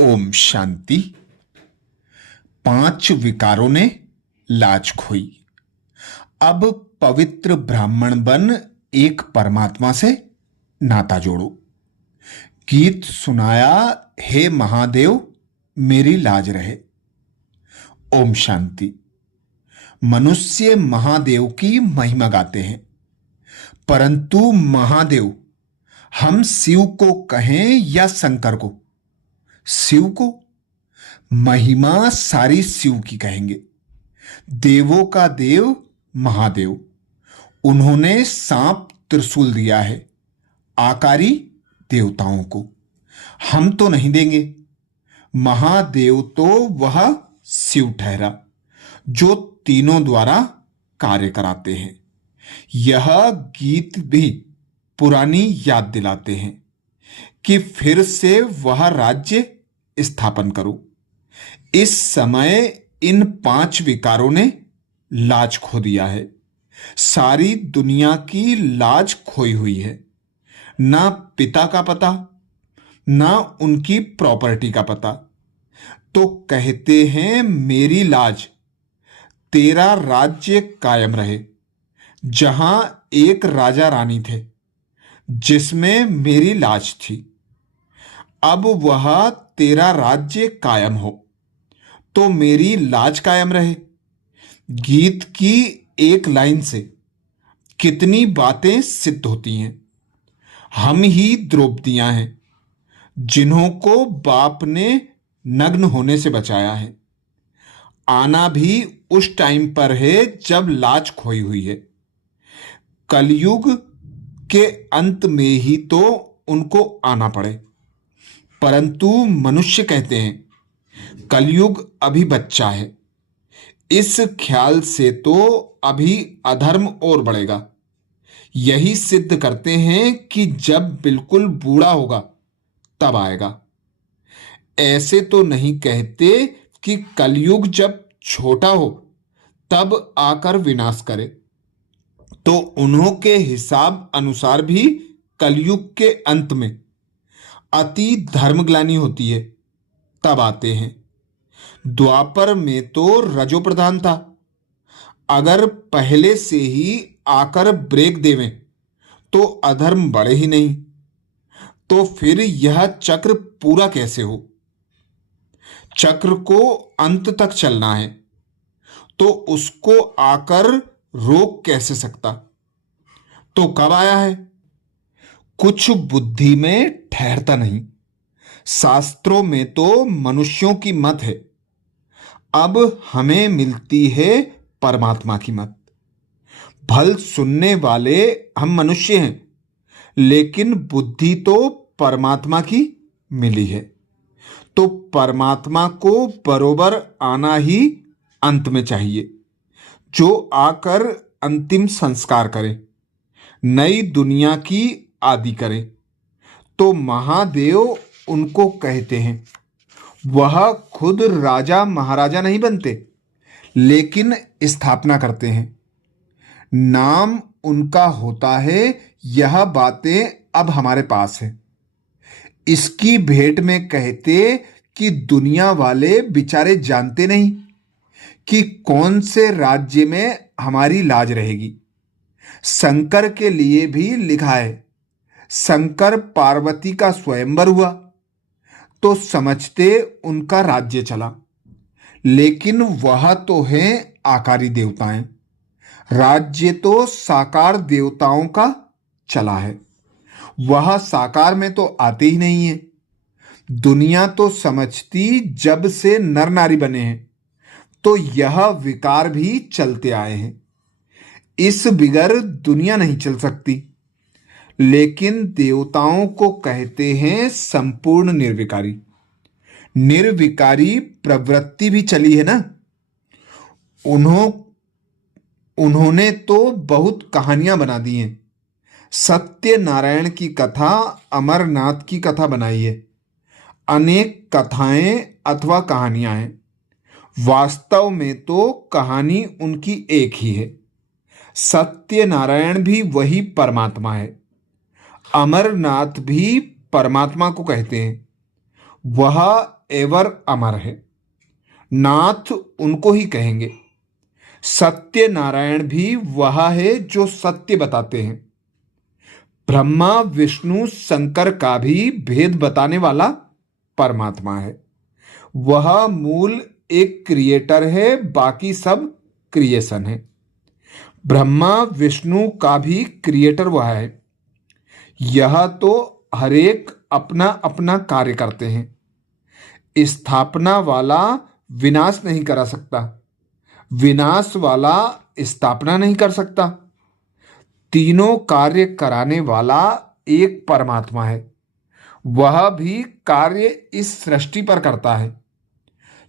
ओम शांति। 5 विकारों ने लाज खोई। अब पवित्र ब्राह्मण बन एक परमात्मा से नाता जोड़ो। गीत सुनाया, हे महादेव मेरी लाज रहे। ओम शांति। मनुष्य महादेव की महिमा गाते हैं, परंतु महादेव हम शिव को कहें या शंकर को? शिव को। महिमा सारी शिव की कहेंगे। देवों का देव महादेव, उन्होंने सांप त्रिशूल दिया है आकारी देवताओं को, हम तो नहीं देंगे। महादेव तो वह शिव ठहरा जो तीनों द्वारा कार्य कराते हैं। यह गीत भी पुरानी याद दिलाते हैं कि फिर से वह राज्य स्थापन करो। इस समय इन 5 विकारों ने लाज खो दिया है। सारी दुनिया की लाज खोई हुई है। ना पिता का पता, ना उनकी प्रॉपर्टी का पता। तो कहते हैं मेरी लाज, तेरा राज्य कायम रहे। जहां एक राजा रानी थे जिसमें मेरी लाज थी, अब वह तेरा राज्य कायम हो तो मेरी लाज कायम रहे। गीत की एक लाइन से कितनी बातें सिद्ध होती हैं। हम ही द्रौपदियां हैं जिन्हों को बाप ने नग्न होने से बचाया है। आना भी उस टाइम पर है जब लाज खोई हुई है। कलयुग के अंत में ही तो उनको आना पड़े, परंतु मनुष्य कहते हैं कलयुग अभी बच्चा है। इस ख्याल से तो अभी अधर्म और बढ़ेगा। यही सिद्ध करते हैं कि जब बिल्कुल बूढ़ा होगा तब आएगा। ऐसे तो नहीं कहते कि कलयुग जब छोटा हो तब आकर विनाश करे। तो उन्हों के हिसाब अनुसार भी कलयुग के अंत में अति धर्मग्लानि होती है, तब आते हैं। द्वापर में तो रजो प्रधान था। अगर पहले से ही आकर ब्रेक देवें तो अधर्म बढ़े ही नहीं। तो फिर यह चक्र पूरा कैसे हो? चक्र को अंत तक चलना है तो उसको आकर रोक कैसे सकता? तो कब आया है? कुछ बुद्धि में ठहरता नहीं। शास्त्रों में तो मनुष्यों की मत है, अब हमें मिलती है परमात्मा की मत। भल सुनने वाले हम मनुष्य हैं, लेकिन बुद्धि तो परमात्मा की मिली है। तो परमात्मा को बरोबर आना ही अंत में चाहिए, जो आकर अंतिम संस्कार करे, नई दुनिया की आदि करे। तो महादेव उनको कहते हैं। वह खुद राजा महाराजा नहीं बनते, लेकिन स्थापना करते हैं। नाम उनका होता है। यह बातें अब हमारे पास है। इसकी भेंट में कहते कि दुनिया वाले बेचारे जानते नहीं कि कौन से राज्य में हमारी लाज रहेगी। शंकर के लिए भी लिखा है, शंकर पार्वती का स्वयंवर हुआ तो समझते उनका राज्य चला। लेकिन वह तो हैं आकारी देवताएं, राज्य तो साकार देवताओं का चला है। वह साकार में तो आते ही नहीं है। दुनिया तो समझती जब से नर नारी बने हैं तो यह विकार भी चलते आए हैं। इस बिगर दुनिया नहीं चल सकती। लेकिन देवताओं को कहते हैं संपूर्ण निर्विकारी। निर्विकारी प्रवृत्ति भी चली है ना। उन्होंने तो बहुत कहानियां बना दी हैं। सत्यनारायण की कथा, अमरनाथ की कथा बनाई है। अनेक कथाएं अथवा कहानियां हैं। वास्तव में तो कहानी उनकी एक ही है। सत्यनारायण भी वही परमात्मा है। अमरनाथ भी परमात्मा को कहते हैं। वह एवर अमर है, नाथ उनको ही कहेंगे। सत्य नारायण भी वह है जो सत्य बताते हैं। ब्रह्मा विष्णु शंकर का भी भेद बताने वाला परमात्मा है। वह मूल एक क्रिएटर है, बाकी सब क्रिएशन है। ब्रह्मा विष्णु का भी क्रिएटर वह है। यह तो हरेक अपना अपना कार्य करते हैं। स्थापना वाला विनाश नहीं करा सकता, विनाश वाला स्थापना नहीं कर सकता। तीनों कार्य कराने वाला एक परमात्मा है। वह भी कार्य इस सृष्टि पर करता है।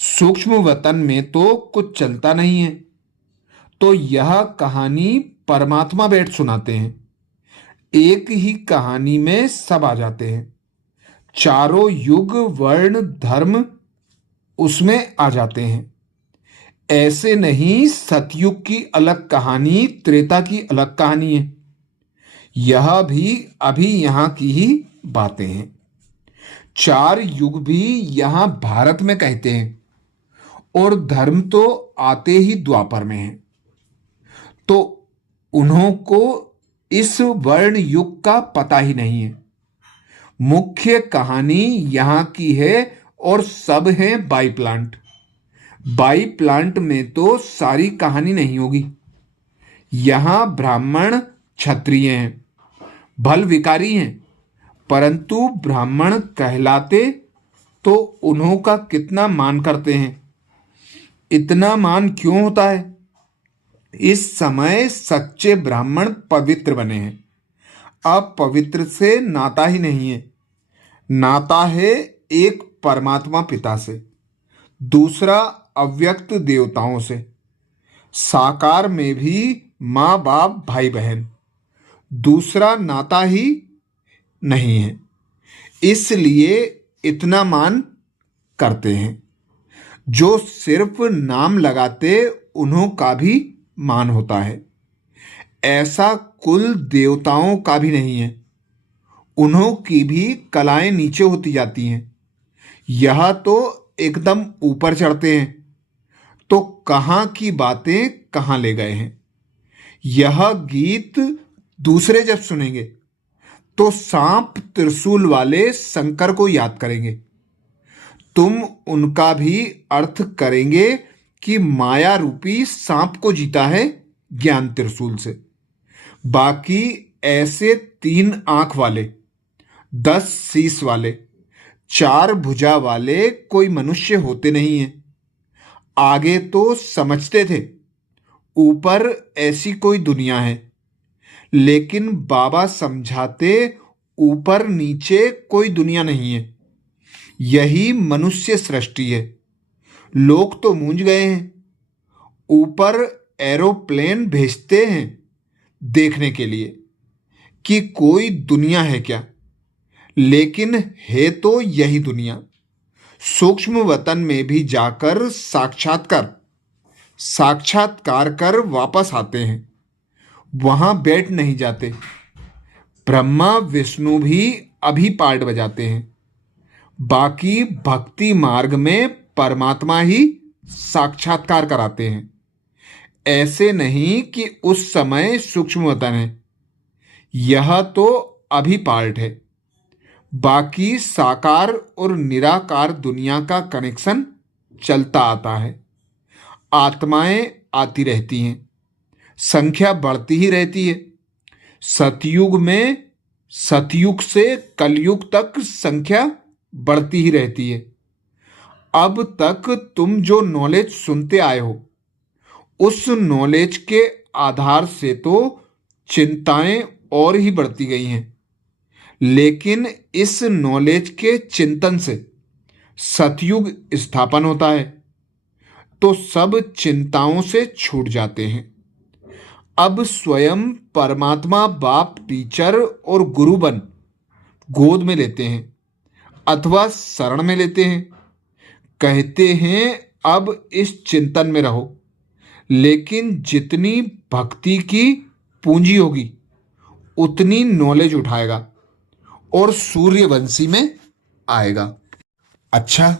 सूक्ष्म वतन में तो कुछ चलता नहीं है, तो यह कहानी परमात्मा बैठ सुनाते हैं। एक ही कहानी में सब आ जाते हैं। चारों युग वर्ण धर्म उसमें आ जाते हैं। ऐसे नहीं सतयुग की अलग कहानी, त्रेता की अलग कहानी है। यह भी अभी यहां की ही बातें हैं। चार युग भी यहां भारत में कहते हैं, और धर्म तो आते ही द्वापर में है। तो उन्हों को इस वर्ण युग का पता ही नहीं है। मुख्य कहानी यहां की है, और सब है बाई प्लांट। बाई प्लांट में तो सारी कहानी नहीं होगी। यहां ब्राह्मण क्षत्रिय हैं, भल विकारी हैं, परंतु ब्राह्मण कहलाते तो उन्हों का कितना मान करते हैं। इतना मान क्यों होता है? इस समय सच्चे ब्राह्मण पवित्र बने हैं। अपवित्र से नाता ही नहीं है। नाता है एक परमात्मा पिता से, दूसरा अव्यक्त देवताओं से, साकार में भी माँ बाप भाई बहन। दूसरा नाता ही नहीं है, इसलिए इतना मान करते हैं। जो सिर्फ नाम लगाते उन्हों का भी मान होता है। ऐसा कुल देवताओं का भी नहीं है। उन्हों की भी कलाएं नीचे होती जाती हैं। यह तो एकदम ऊपर चढ़ते हैं। तो कहाँ की बातें कहाँ ले गए हैं। यह गीत दूसरे जब सुनेंगे तो सांप त्रिशूल वाले शंकर को याद करेंगे। तुम उनका भी अर्थ करेंगे कि माया रूपी सांप को जीता है ज्ञान त्रिशूल से। बाकी ऐसे 3 आंख वाले, 10 शीश वाले, 4 भुजा वाले कोई मनुष्य होते नहीं हैं। आगे तो समझते थे ऊपर ऐसी कोई दुनिया है, लेकिन बाबा समझाते ऊपर नीचे कोई दुनिया नहीं है। यही मनुष्य सृष्टि है। लोग तो मूंझ गए हैं। ऊपर एरोप्लेन भेजते हैं देखने के लिए कि कोई दुनिया है क्या, लेकिन है तो यही दुनिया। सूक्ष्म वतन में भी जाकर साक्षात्कार कर वापस आते हैं, वहां बैठ नहीं जाते। ब्रह्मा विष्णु भी अभी पार्ट बजाते हैं। बाकी भक्ति मार्ग में परमात्मा ही साक्षात्कार कराते हैं। ऐसे नहीं कि उस समय सूक्ष्म वतन है। यह तो अभी पार्ट है। बाकी साकार और निराकार दुनिया का कनेक्शन चलता आता है। आत्माएं आती रहती हैं, संख्या बढ़ती ही रहती है। सतयुग से कलयुग तक संख्या बढ़ती ही रहती है। अब तक तुम जो नॉलेज सुनते आए हो, उस नॉलेज के आधार से तो चिंताएं और ही बढ़ती गई हैं। लेकिन इस नॉलेज के चिंतन से सतयुग स्थापन होता है, तो सब चिंताओं से छूट जाते हैं। अब स्वयं परमात्मा बाप टीचर और गुरु बन गोद में लेते हैं अथवा शरण में लेते हैं। कहते हैं अब इस चिंतन में रहो, लेकिन जितनी भक्ति की पूंजी होगी उतनी नॉलेज उठाएगा और सूर्यवंशी में आएगा। अच्छा,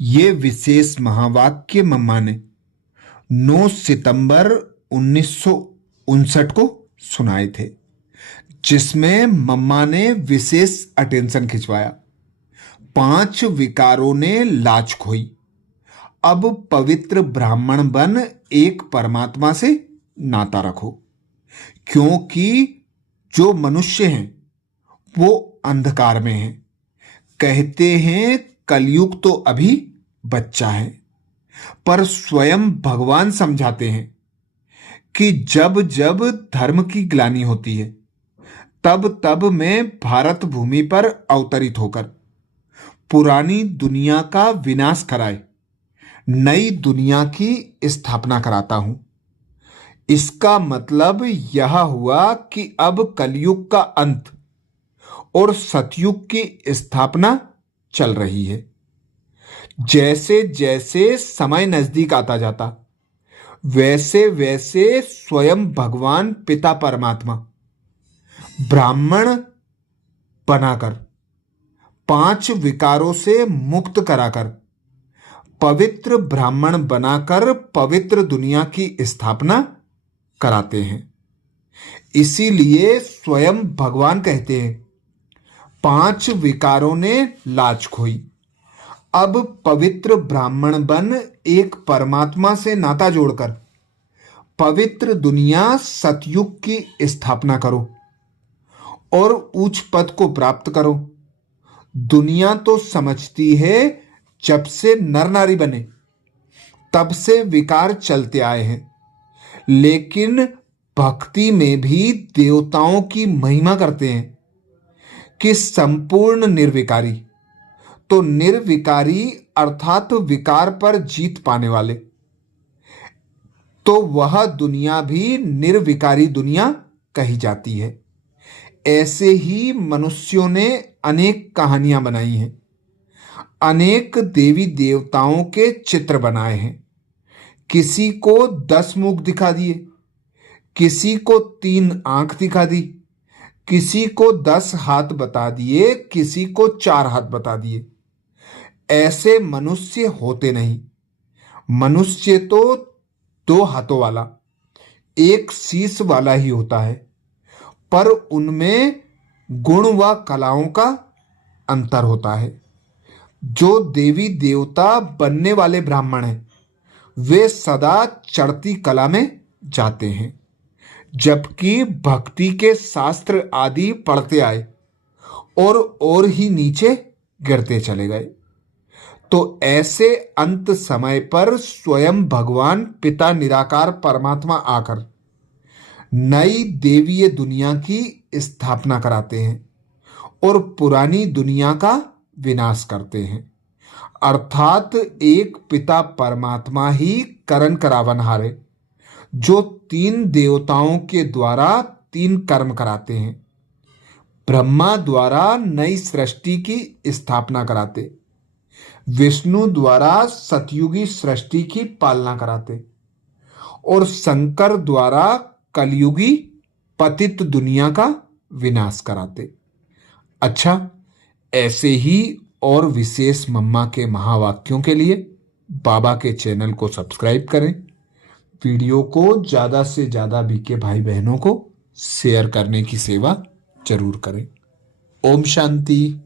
ये विशेष महावाक्य मम्मा ने 9 सितंबर 1959 को सुनाए थे, जिसमें मम्मा ने विशेष अटेंशन खिंचवाया। 5 विकारों ने लाज खोई, अब पवित्र ब्राह्मण बन एक परमात्मा से नाता रखो। क्योंकि जो मनुष्य हैं वो अंधकार में हैं। कहते हैं कलयुग तो अभी बच्चा है, पर स्वयं भगवान समझाते हैं कि जब जब धर्म की ग्लानि होती है तब तब मैं भारत भूमि पर अवतरित होकर पुरानी दुनिया का विनाश कराए नई दुनिया की स्थापना कराता हूं। इसका मतलब यह हुआ कि अब कलयुग का अंत और सतयुग की स्थापना चल रही है। जैसे जैसे समय नजदीक आता जाता, वैसे वैसे स्वयं भगवान पिता परमात्मा ब्राह्मण बनाकर 5 विकारों से मुक्त कराकर पवित्र ब्राह्मण बनाकर पवित्र दुनिया की स्थापना कराते हैं। इसीलिए स्वयं भगवान कहते हैं 5 विकारों ने लाज खोई, अब पवित्र ब्राह्मण बन एक परमात्मा से नाता जोड़कर पवित्र दुनिया सतयुग की स्थापना करो और उच्च पद को प्राप्त करो। दुनिया तो समझती है जब से नर नारी बने तब से विकार चलते आए हैं, लेकिन भक्ति में भी देवताओं की महिमा करते हैं कि संपूर्ण निर्विकारी, तो निर्विकारी अर्थात विकार पर जीत पाने वाले, तो वह दुनिया भी निर्विकारी दुनिया कही जाती है। ऐसे ही मनुष्यों ने अनेक कहानियां बनाई हैं, अनेक देवी देवताओं के चित्र बनाए हैं। किसी को 10 मुख दिखा दिए, किसी को 3 आंख दिखा दी, किसी को 10 हाथ बता दिए, किसी को 4 हाथ बता दिए। ऐसे मनुष्य होते नहीं। मनुष्य तो 2 हाथों वाला, 1 शीश वाला ही होता है, पर उनमें गुण व कलाओं का अंतर होता है। जो देवी देवता बनने वाले ब्राह्मण हैं वे सदा चढ़ती कला में जाते हैं, जबकि भक्ति के शास्त्र आदि पढ़ते आए और ही नीचे गिरते चले गए। तो ऐसे अंत समय पर स्वयं भगवान पिता निराकार परमात्मा आकर नई देवीय दुनिया की स्थापना कराते हैं और पुरानी दुनिया का विनाश करते हैं। अर्थात एक पिता परमात्मा ही करण करावनहारे, जो 3 देवताओं के द्वारा 3 कर्म कराते हैं। ब्रह्मा द्वारा नई सृष्टि की स्थापना कराते, विष्णु द्वारा सतयुगी सृष्टि की पालना कराते और शंकर द्वारा कलयुगी पतित दुनिया का विनाश कराते। अच्छा, ऐसे ही और विशेष मम्मा के महावाक्यों के लिए बाबा के चैनल को सब्सक्राइब करें। वीडियो को ज़्यादा से ज़्यादा बीके भाई बहनों को शेयर करने की सेवा जरूर करें। ओम शांति।